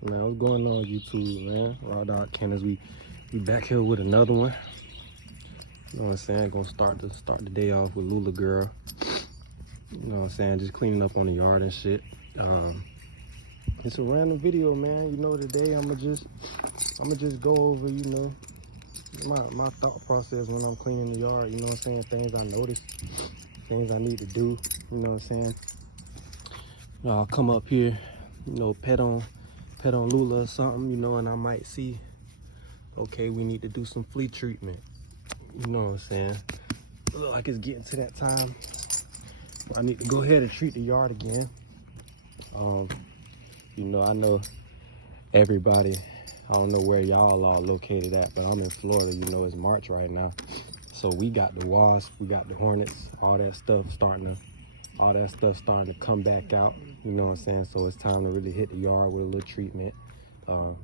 Man, what's going on YouTube, man? Raw Dog Cannons, we back here with another one. You know what I'm saying? Gonna start the day off with Lula Girl. You know what I'm saying? Just cleaning up on the yard and shit. It's a random video, man. You know, today I'ma just go over, you know, my thought process when I'm cleaning the yard. You know what I'm saying? Things I notice, things I need to do. You know what I'm saying? I'll come up here, you know, pet on Lula or something, you know, and I might see, okay, we need to do some flea treatment. You know what I'm saying? Look like it's getting to that time. I need to go ahead and treat the yard again. You know, I know everybody, I don't know where y'all are located at, but I'm in Florida. You know, it's March right now. So we got the wasps, we got the hornets, all that stuff starting to come back out. You know what I'm saying? So it's time to really hit the yard with a little treatment.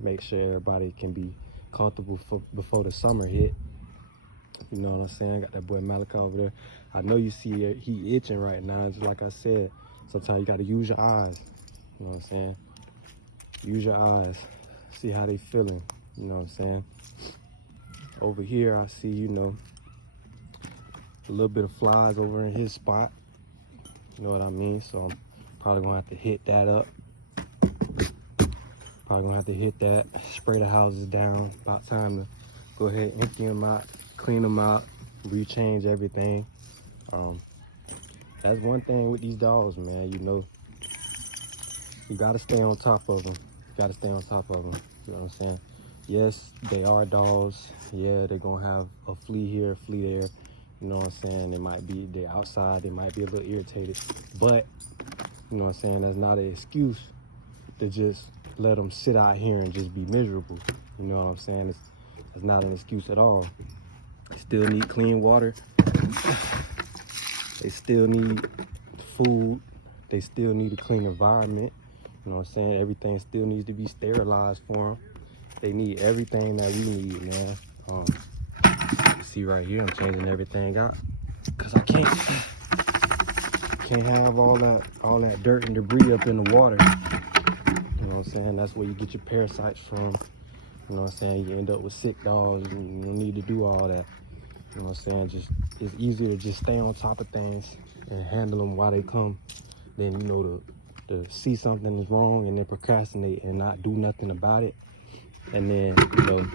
Make sure everybody can be comfortable before the summer hit. You know what I'm saying? Got that boy Malachi over there. I know you see he itching right now. Just like I said, sometimes you got to use your eyes. You know what I'm saying? Use your eyes. See how they feeling. You know what I'm saying? Over here, I see, you know, a little bit of flies over in his spot. You know what I mean? So I'm probably gonna have to hit that up. Probably gonna have to hit that, spray the houses down. About time to go ahead and empty them out, clean them out, rechange everything. That's one thing with these dogs, man. You know, you gotta stay on top of them. You gotta stay on top of them. You know what I'm saying? Yes, they are dogs. Yeah, they're gonna have a flea here, a flea there. You know what I'm saying? They might be, they're outside, they might be a little irritated. But, you know what I'm saying? That's not an excuse to just let them sit out here and just be miserable. You know what I'm saying? It's not an excuse at all. They still need clean water. They still need food. They still need a clean environment. You know what I'm saying? Everything still needs to be sterilized for them. They need everything that we need, man. You see right here, I'm changing everything out because I can't have all that dirt and debris up in the water. You know what I'm saying? That's where you get your parasites from. You know what I'm saying? You end up with sick dogs. You don't need to do all that. You know what I'm saying? It's easier to just stay on top of things and handle them while they come than, you know, to see something is wrong and then procrastinate and not do nothing about it. And then, you know,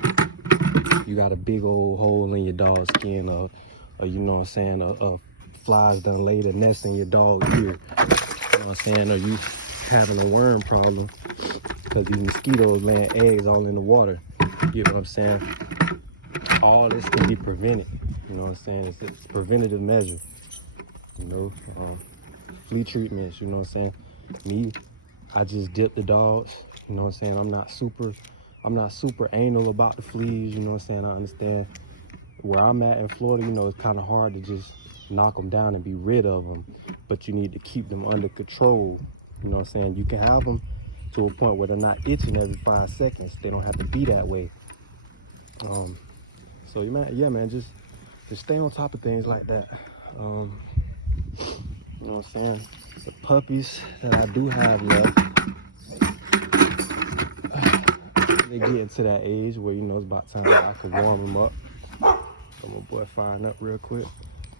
you got a big old hole in your dog's skin, or you know what I'm saying, a flies done laid a nest in your dog's ear. You know what I'm saying? Or you having a worm problem because these mosquitoes laying eggs all in the water. You know what I'm saying? All this can be prevented. You know what I'm saying? It's a preventative measure. You know, flea treatments. You know what I'm saying? Me, I just dip the dogs. You know what I'm saying? I'm not super anal about the fleas. You know what I'm saying? I understand where I'm at in Florida. You know, it's kind of hard to just knock them down and be rid of them, but you need to keep them under control. You know what I'm saying? You can have them to a point where they're not itching every 5 seconds. They don't have to be that way. So yeah, man, just stay on top of things like that. You know what I'm saying? The puppies that I do have left, they get into that age where, you know, it's about time that I can warm them up. So my boy firing up real quick.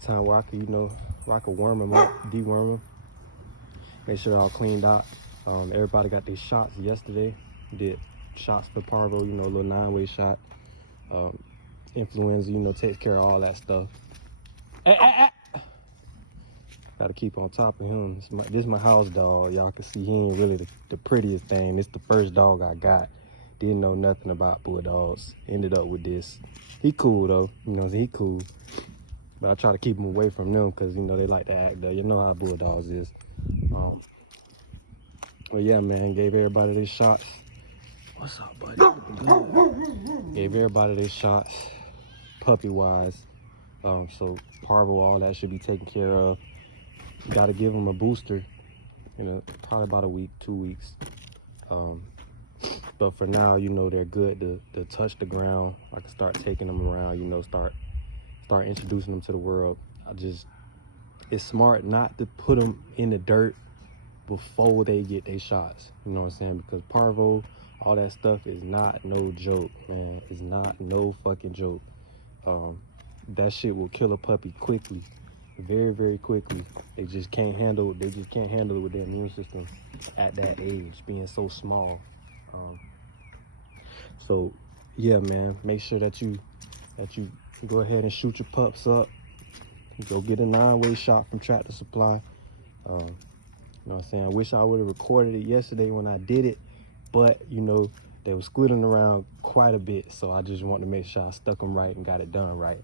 Time where I can, you know, where I can warm them up, deworm them, make sure they're all cleaned out. Everybody got their shots yesterday. Did shots for parvo, you know, a little 9-way shot. Influenza, you know, takes care of all that stuff. Gotta keep on top of him. This is my house dog. Y'all can see he ain't really the prettiest thing. This the first dog I got. Didn't know nothing about bulldogs. Ended up with this. He cool though. You know, he cool. But I try to keep him away from them because, you know, they like to act though. You know how bulldogs is. But yeah, man, gave everybody their shots. What's up, buddy? Gave everybody their shots, puppy-wise. So parvo, all that should be taken care of. Got to give them a booster, you know, probably about a week, 2 weeks. But for now, you know, they're good to touch the ground. I can start taking them around, you know, start introducing them to the world. It's smart not to put them in the dirt before they get their shots. You know what I'm saying? Because parvo, All that stuff is not no joke, man. It's not no fucking joke. That shit will kill a puppy quickly, very, very quickly. They just can't handle it with their immune system at that age, being so small. So yeah, man, make sure that you go ahead and shoot your pups up. Go get a 9-way shot from Tractor Supply. You know what I'm saying? I wish I would have recorded it yesterday when I did it, but you know, they were squiddling around quite a bit, so I just wanted to make sure I stuck them right and got it done right.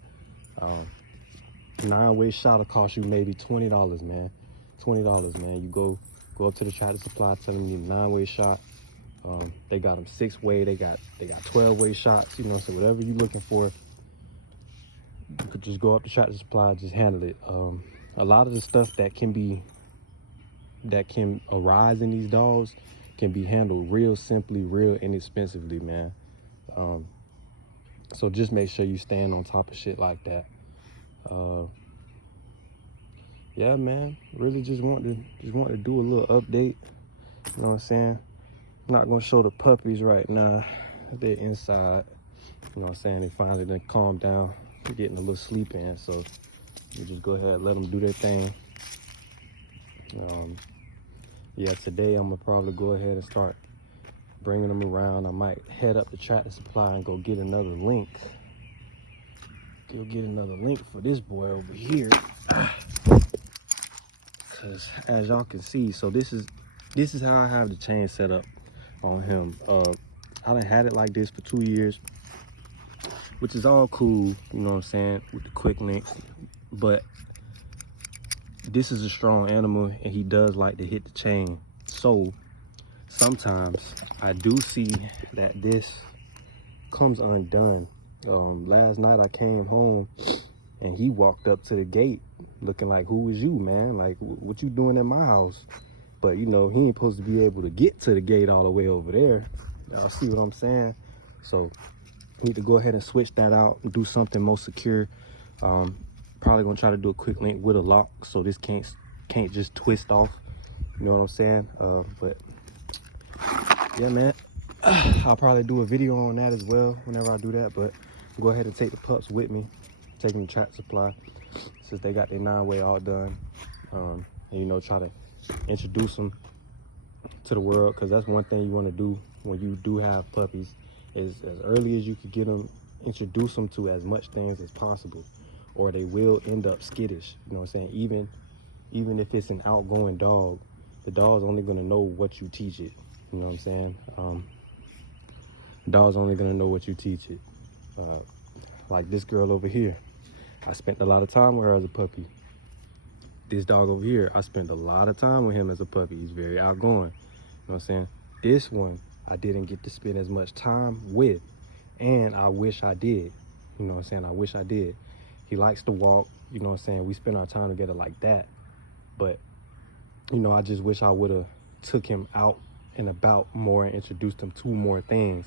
9-way shot will cost you maybe $20, man. $20, man. You go up to the Tractor Supply, tell them you need a 9-way shot. They got them 6-way, they got 12-way shots, you know, so whatever you're looking for, you could just go up to Tractor Supply, just handle it. A lot of the stuff that can arise in these dogs can be handled real simply, real inexpensively, man. So just make sure you stand on top of shit like that. Yeah, man, really just want to do a little update. You know what I'm saying? I'm not gonna show the puppies right now. They're inside. You know what I'm saying? They finally done calmed down. They're getting a little sleep in, so you just go ahead and let them do their thing. Yeah, today I'm gonna probably go ahead and start bringing them around. I might head up to Tractor Supply and go get another link. Go get another link for this boy over here. Cause as y'all can see, so this is how I have the chain set up on him. I done had it like this for 2 years, which is all cool, you know what I'm saying, with the quick links, but this is a strong animal and he does like to hit the chain. So sometimes I do see that this comes undone. Last night I came home and he walked up to the gate looking like, who is you, man? Like, what you doing in my house? But you know, he ain't supposed to be able to get to the gate all the way over there. Y'all see what I'm saying? So need to go ahead and switch that out and do something more secure. Probably gonna try to do a quick link with a lock so this can't just twist off. You know what I'm saying? But yeah, man, I'll probably do a video on that as well whenever I do that. But go ahead and take the pups with me, take them to Tractor Supply since they got their 9-way all done. And you know, try to introduce them to the world, because that's one thing you want to do when you do have puppies, is as early as you can get them, introduce them to as much things as possible, or they will end up skittish. You know what I'm saying? Even if it's an outgoing dog, the dog's only going to know what you teach it. You know what I'm saying? The dog's only going to know what you teach it. Like this girl over here, I spent a lot of time with her as a puppy. This dog over here, I spent a lot of time with him as a puppy. He's very outgoing. You know what I'm saying? This one, I didn't get to spend as much time with, and I wish I did. You know what I'm saying? I wish I did. He likes to walk, you know what I'm saying? We spend our time together like that. But, you know, I just wish I would have took him out and about more and introduced him to more things.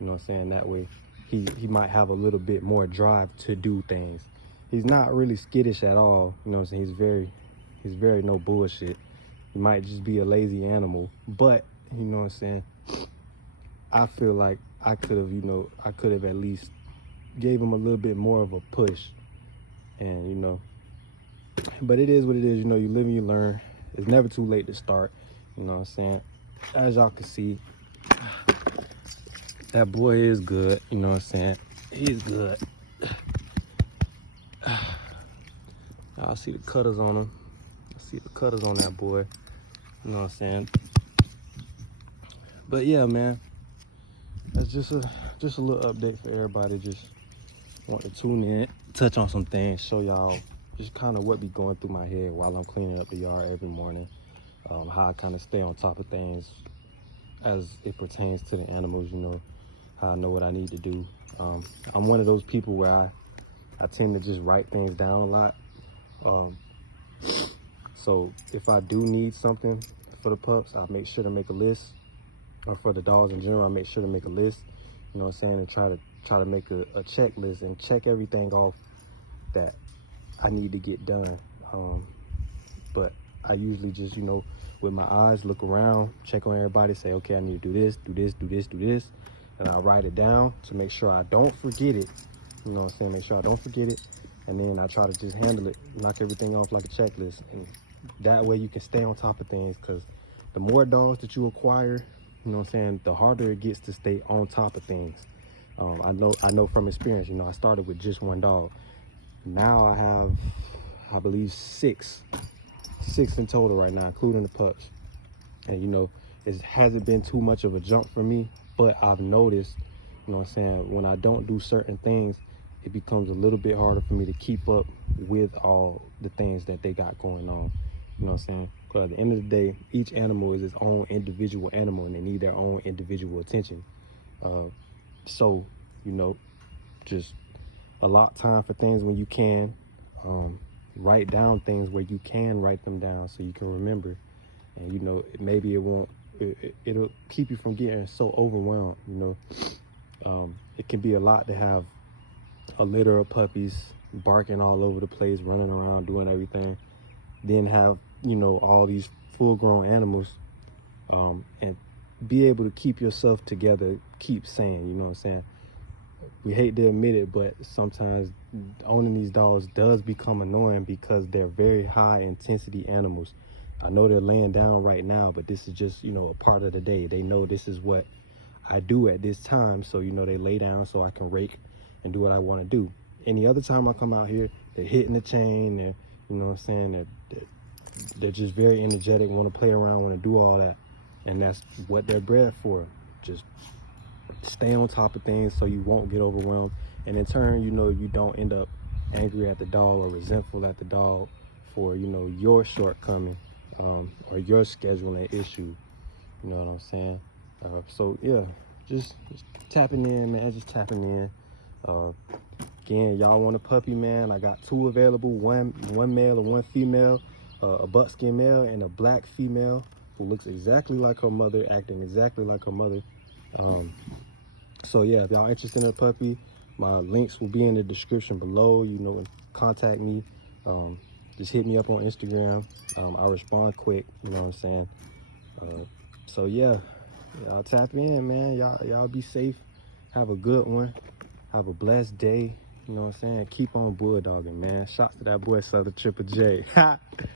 You know what I'm saying? That way he might have a little bit more drive to do things. He's not really skittish at all. You know what I'm saying? He's very no bullshit. He might just be a lazy animal, but you know what I'm saying? I feel like I could have at least gave him a little bit more of a push. And you know, but it is what it is. You know, you live and you learn. It's never too late to start. You know what I'm saying? As y'all can see, that boy is good. You know what I'm saying? He's good. I see the cutters on him. I see the cutters on that boy. You know what I'm saying? But yeah, man, that's just a little update for everybody. Just want to tune in, touch on some things, show y'all just kind of what be going through my head while I'm cleaning up the yard every morning. How I kind of stay on top of things as it pertains to the animals. You know, how I know what I need to do. I'm one of those people where I tend to just write things down a lot. So if I do need something for the pups, I make sure to make a list, or for the dogs in general, I make sure to make a list, you know what I'm saying, and try to make a checklist and check everything off that I need to get done. But I usually just, you know, with my eyes, look around, check on everybody, say, okay, I need to do this, do this, do this, do this. And I write it down to make sure I don't forget it. You know what I'm saying? Make sure I don't forget it. And then I try to just handle it, knock everything off like a checklist. And that way you can stay on top of things, because the more dogs that you acquire, you know what I'm saying, the harder it gets to stay on top of things. I know from experience, you know, I started with just one dog. Now I have, I believe, six in total right now, including the pups. And, you know, it hasn't been too much of a jump for me, but I've noticed, you know what I'm saying, when I don't do certain things, it becomes a little bit harder for me to keep up with all the things that they got going on. You know what I'm saying? Because at the end of the day, each animal is its own individual animal, and they need their own individual attention. So, you know, just allot time for things when you can. Write down things where you can write them down so you can remember. And, you know, maybe it won't, it'll keep you from getting so overwhelmed, you know. It can be a lot to have a litter of puppies barking all over the place, running around, doing everything. Then have, you know, all these full-grown animals, and be able to keep yourself together, keep sane, you know what I'm saying? We hate to admit it, but sometimes owning these dogs does become annoying because they're very high intensity animals. I know they're laying down right now, but this is just, you know, a part of the day. They know this is what I do at this time, so, you know, they lay down so I can rake and do what I want to do. Any other time I come out here, they're hitting the chain, they're, you know what I'm saying, they're just very energetic, want to play around, want to do all that. And that's what they're bred for. Just stay on top of things so you won't get overwhelmed. And in turn, you know, you don't end up angry at the dog or resentful at the dog for, you know, your shortcoming, or your scheduling issue. You know what I'm saying? So yeah, just tapping in, man, just tapping in. Again, y'all want a puppy, man, I got 2 available, one male and one female, a buckskin male and a black female who looks exactly like her mother, acting exactly like her mother. So yeah, if y'all interested in a puppy, my links will be in the description below. You know, contact me. Just hit me up on Instagram. I respond quick, you know what I'm saying? So yeah, y'all tap in, man. Y'all be safe. Have a good one. Have a blessed day. You know what I'm saying? Keep on bulldogging, man. Shots to that boy Southern Triple J.